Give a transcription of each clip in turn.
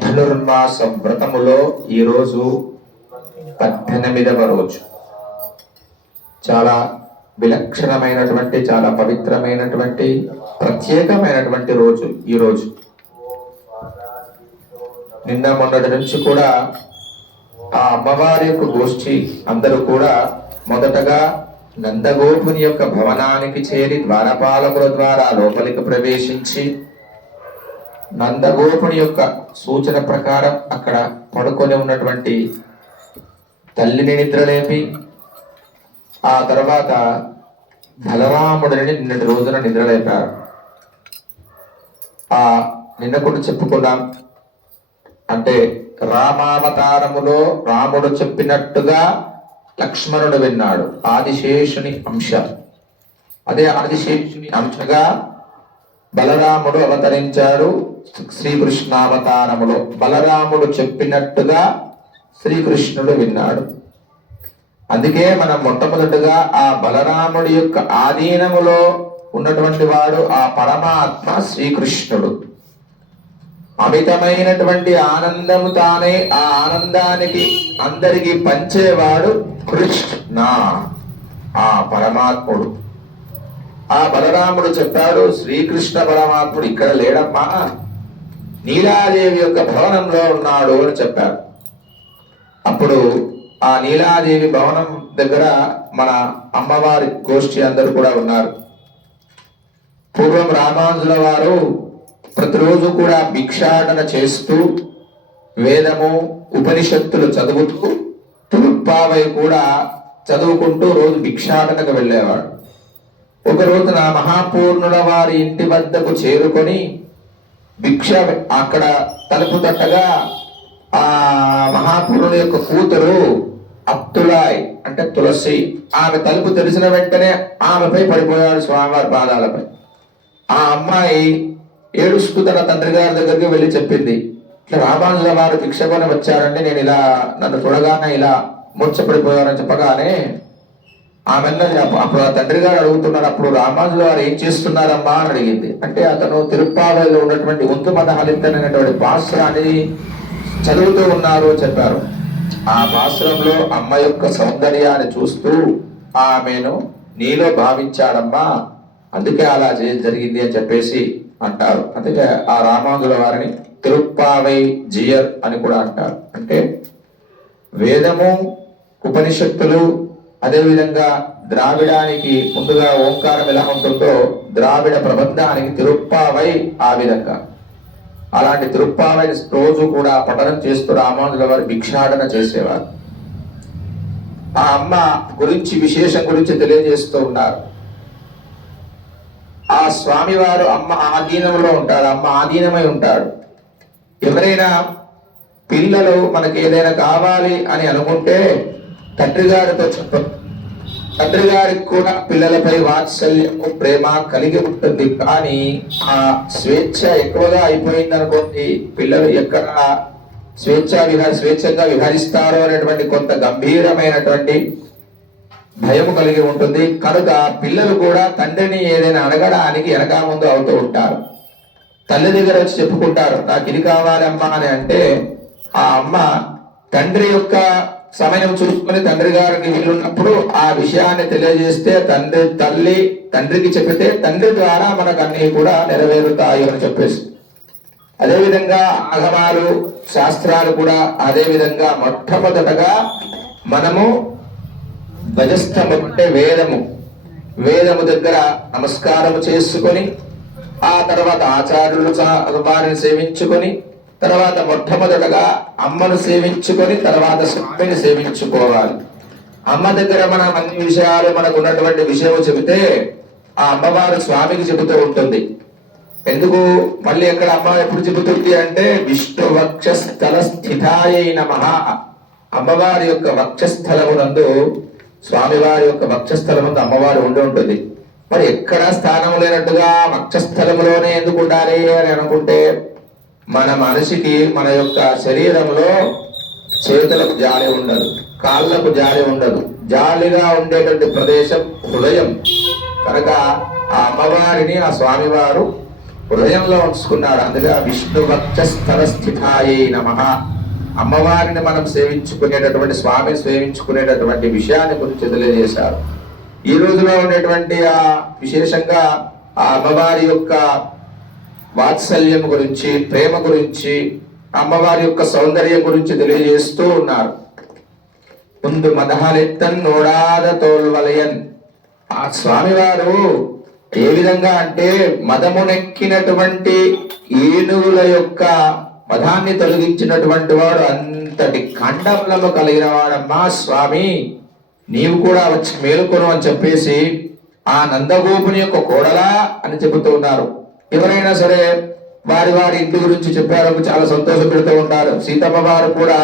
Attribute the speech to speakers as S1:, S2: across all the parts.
S1: ధనుర్మాసం వ్రతములో ఈరోజు పద్దెనిమిదవ రోజు. చాలా విలక్షణమైనటువంటి చాలా పవిత్రమైనటువంటి ప్రత్యేకమైనటువంటి రోజు ఈ రోజు నిన్న మొన్నటి నుంచి కూడా ఆ అమ్మవారి యొక్క గోష్ఠి అందరూ కూడా మొదటగా నందగోపుని యొక్క భవనానికి చేరి ద్వారపాలకుల ద్వారా లోపలికి ప్రవేశించి నందగోపుని యొక్క సూచన ప్రకారం అక్కడ పడుకొని ఉన్నటువంటి తల్లిని నిద్రలేపి ఆ తర్వాత బలరాముడిని నిన్నటి రోజున నిద్రలేపారు. ఆ నిన్న కూడా చెప్పుకున్నాం అంటే రామావతారములో రాముడు చెప్పినట్టుగా లక్ష్మణుడు విన్నాడు. ఆదిశేషుని అంశం. అదే ఆదిశేషుని అంశగా బలరాముడు అవతరించాడు శ్రీకృష్ణావతారములో. బలరాముడు చెప్పినట్టుగా శ్రీకృష్ణుడు విన్నాడు. అందుకే మనం మొట్టమొదటిగా ఆ బలరాముడి యొక్క ఆధీనములో ఉన్నటువంటి వాడు ఆ పరమాత్మ శ్రీకృష్ణుడు. అమితమైనటువంటి ఆనందము తానే ఆ ఆనందానికి అందరికి పంచేవాడు కృష్ణ ఆ పరమాత్ముడు. ఆ బలరాముడు చెప్పాడు శ్రీకృష్ణ పరమాత్ముడు ఇక్కడ లేడమ్మా. నీలాదేవి యొక్క భవనంలో ఉన్నాడు అని చెప్పారు అప్పుడు ఆ నీలాదేవి భవనం దగ్గర మన అమ్మవారి గోష్ఠి అందరూ కూడా ఉన్నారు. పూర్వం రామానుజుల వారు ప్రతిరోజు కూడా భిక్షాటన చేస్తూ వేదము ఉపనిషత్తులు చదువుతూ తులుప్పావై కూడా చదువుకుంటూ రోజు భిక్షాటనకు వెళ్ళేవాడు. ఒక రోజున మహాపూర్ణుల వారి ఇంటి వద్దకు చేరుకొని భిక్ష అక్కడ తలుపు తట్టగా ఆ మహాపూర్ణుల యొక్క కూతురు అప్తులాయ్ అంటే తులసి ఆమె తలుపు తెరిచిన వెంటనే ఆమెపై పడిపోయాడు స్వామివారి పాదాలపై. ఆ అమ్మాయి ఏడుస్తూ తన తండ్రి గారి దగ్గరికి వెళ్ళి చెప్పింది ఇట్లా రామానుల వారు భిక్ష కొని వచ్చారంటే నేను ఇలా నన్ను చూడగానే ఇలా ముచ్చపడిపోయారని చెప్పగానే ఆమె అప్పుడు ఆ తండ్రి గారు అడుగుతున్నారు అప్పుడు రామానుజుల వారు ఏం చేస్తున్నారమ్మా? అని అడిగింది. అంటే అతను తిరుప్పావైలో ఉన్నటువంటి ఉంతు మదహలితన్ అనేటువంటి పాశ్రాన్ని చదువుతూ ఉన్నారు అని చెప్పారు. ఆ పాశ్రంలో అమ్మ యొక్క సౌందర్యాన్ని చూస్తూ ఆమెను నీలో భావించాడమ్మా అందుకే అలా జరిగింది అని చెప్పేసి అంటారు. అందుకే ఆ రామానుజుల వారిని తిరుప్పావై జియర్ అని కూడా అంటారు. అంటే వేదము ఉపనిషత్తులు అదేవిధంగా ద్రావిడానికి ముందుగా ఓంకారం ఎలా ఉంటుందో ద్రావిడ ప్రబంధానికి తిరుప్పావై ఆ విధంగా. అలాంటి తిరుప్పావై రోజు కూడా పఠనం చేస్తూ రామానుజుల వారు భిక్షాటన చేసేవారు. ఆ అమ్మ గురించి విశేషం గురించి తెలియజేస్తూ ఉన్నారు. ఆ స్వామివారు అమ్మ ఆధీనంలో ఉంటాడు అమ్మ ఆధీనమై ఉంటాడు. ఎవరైనా పిల్లలు మనకి ఏదైనా కావాలి అని అనుకుంటే తండ్రి గారితో చెప్పండి తండ్రి గారికి కూడా పిల్లలపై వాత్సల్యము ప్రేమ కలిగి ఉంటుంది. కానీ ఆ స్వేచ్ఛ ఎక్కువగా అయిపోయింది అనుకోండి పిల్లలు ఎక్కడ స్వేచ్ఛ విహార స్వేచ్ఛగా విహరిస్తారో అనేటువంటి కొంత గంభీరమైనటువంటి భయము కలిగి ఉంటుంది. కనుక పిల్లలు కూడా తండ్రిని ఏదైనా అడగడానికి వెనక ముందు అవుతూ ఉంటారు. తల్లి దగ్గర వచ్చి చెప్పుకుంటారు నాకు ఇది కావాలమ్మా అని అంటే ఆ అమ్మ తండ్రి యొక్క సమయం చూసుకుని తండ్రి గారికి వీలున్నప్పుడు ఆ విషయాన్ని తెలియజేస్తే తండ్రి తల్లి తండ్రికి చెబితే తండ్రి ద్వారా మనకు అన్ని కూడా నెరవేరుతాయి అని చెప్పేసి. అదేవిధంగా ఆగమాలు శాస్త్రాలు కూడా అదేవిధంగా మొట్టమొదటగా మనము ధ్వజస్థము అంటే వేదము. వేదము దగ్గర నమస్కారము చేసుకొని ఆ తర్వాత ఆచార్యులు వారిని సేవించుకొని తర్వాత మొట్టమొదటగా అమ్మను సేవించుకొని తర్వాత శక్తిని సేవించుకోవాలి. అమ్మ దగ్గర మన అన్ని విషయాలు మనకు ఉన్నటువంటి విషయం చెబితే ఆ అమ్మవారు స్వామికి చెబుతూ ఉంటుంది. ఎందుకు? మళ్ళీ ఎక్కడ అమ్మ ఎప్పుడు చెబుతుంది అంటే విష్ణు వక్షస్థల స్థితాయ నమః. అమ్మవారి యొక్క వక్షస్థలమునందు స్వామివారి యొక్క వక్షస్థలముందు అమ్మవారు ఉండి ఉంటుంది. మరి ఎక్కడ స్థానం లేనట్టుగా వక్షస్థలములోనే ఎందుకు ఉండాలి అని అనుకుంటే మన మనిషికి మన యొక్క శరీరంలో చేతులకు జాలి ఉండదు కాళ్ళకు జాలి ఉండదు. జాలిగా ఉండేటువంటి ప్రదేశం హృదయం. కనుక ఆ అమ్మవారిని ఆ స్వామివారు హృదయంలో ఉంచుకున్నారు. అందుకే విష్ణు వక్షస్థల స్థితాయే నమ. అమ్మవారిని మనం సేవించుకునేటటువంటి స్వామిని సేవించుకునేటటువంటి విషయాన్ని గురించి తెలియజేశారు. ఈ రోజులో ఉండేటువంటి ఆ విశేషంగా ఆ అమ్మవారి యొక్క వాత్సల్యం గురించి ప్రేమ గురించి అమ్మవారి యొక్క సౌందర్యం గురించి తెలియజేస్తూ ఉన్నారు. ముందు మదహాలెత్తన్ నోడాద తోల్వలయన్. ఆ స్వామివారు ఏ విధంగా అంటే మదమునెక్కినటువంటి ఏనుగుల యొక్క మదాన్ని తొలగించినటువంటి వాడు అంతటి ఖండములను కలిగిన వాడమ్మా స్వామి. నీవు కూడా వచ్చి మేలుకొను అని చెప్పేసి ఆ నందగోపుని యొక్క కోడలా అని చెబుతూ ఉన్నారు. ఎవరైనా సరే వారి వారి ఇంటి గురించి చెప్పారు చాలా సంతోషపెడుతూ ఉంటారు. సీతమ్మ వారు కూడా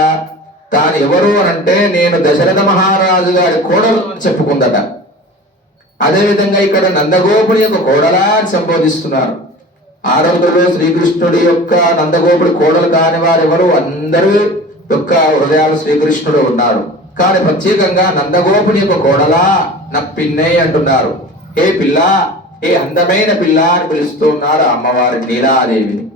S1: తాను ఎవరు అని అంటే నేను దశరథ మహారాజు గారి కోడలు అని చెప్పుకుందట. అదే విధంగా ఇక్కడ నందగోపుని యొక్క కోడలా అని సంబోధిస్తున్నారు. ఆ రోజుల్లో శ్రీకృష్ణుడి యొక్క నందగోపుడి కోడలు కాని వారు ఎవరు అందరూ యొక్క హృదయాలు శ్రీకృష్ణుడు ఉన్నారు. కానీ ప్రత్యేకంగా నందగోపుని యొక్క కోడలా నప్పిన్నే అంటున్నారు. ఏ పిల్ల ఏ అందమైన పిల్ల అని పిలుస్తూ ఉన్నారు అమ్మవారి నీలాదేవిని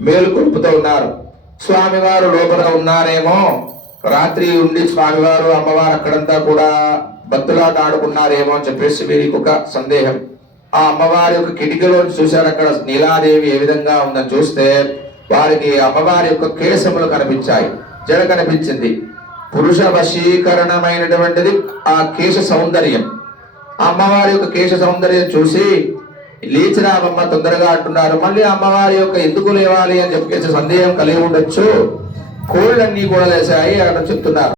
S1: మేలుకొలుపుతూ ఉన్నారు. స్వామివారు లోపల ఉన్నారేమో. రాత్రి ఉండి స్వామివారు అమ్మవారు అక్కడంతా కూడా భక్తులాట ఆడుకున్నారేమో అని చెప్పేసి వీరికి ఒక సందేహం. ఆ అమ్మవారి యొక్క కిటికీలో చూశారు అక్కడ నీలాదేవి ఏ విధంగా ఉందని చూస్తే వారికి అమ్మవారి యొక్క కేశములు కనిపించాయి. జడ కనిపించింది. పురుష వశీకరణమైనటువంటిది ఆ కేశ సౌందర్యం. అమ్మవారి యొక్క కేశ సౌందర్యం చూసి లేచినామమ్మ తొందరగా అంటున్నారు. మళ్ళీ అమ్మవారి యొక్క ఎందుకు లేవాలి అని చెప్పేసి సందేహం కలిగి ఉండొచ్చు. కోళ్ళన్నీ కూడా లేచాయి అని చెప్తున్నారు.